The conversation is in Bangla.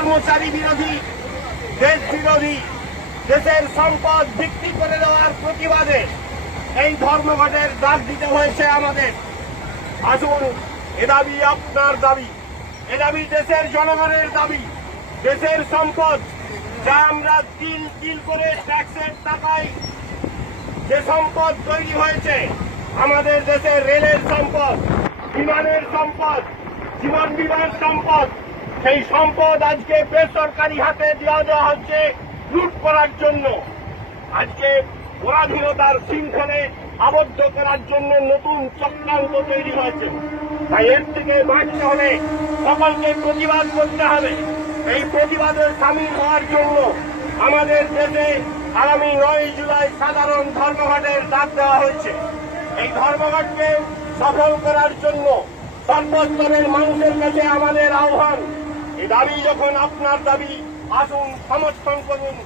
কর্মচারী বিরোধী, দেশ বিরোধী, দেশের সম্পদ বিক্রি করে দেওয়ার প্রতিবাদে এই ধর্মঘটের ডাক দিতে হয়েছে আমাদের। আসুন, এ দাবি আপনার দাবি, এ দাবি দেশের জনগণের দাবি। দেশের সম্পদ যা আমরা তিল তিল করে ট্যাক্সের টাকায় যে সম্পদ তৈরি হয়েছে, আমাদের দেশের রেলের সম্পদ, বিমানের সম্পদ, জীবন বিমার সম্পদ, সেই সম্পদ আজকে বেসরকারি হাতে দেওয়া হচ্ছে লুট করার জন্য। আজকে পরাধীনতার শৃঙ্খলে আবদ্ধ করার জন্য নতুন চক্রান্ত তৈরি হয়েছে। তাই এর থেকে বাঁচতে হলে সকলকে প্রতিবাদ করতে হবে। এই প্রতিবাদে সামিল হওয়ার জন্য আমাদের দেশে আগামী 9 জুলাই সাধারণ ধর্মঘটের ডাক দেওয়া হয়েছে। এই ধর্মঘটকে সফল করার জন্য সর্বস্তরের মানুষের কাছে আমাদের আহ্বান, এই দাবি যখন আপনার দাবি, আসুন সমর্থন করুন।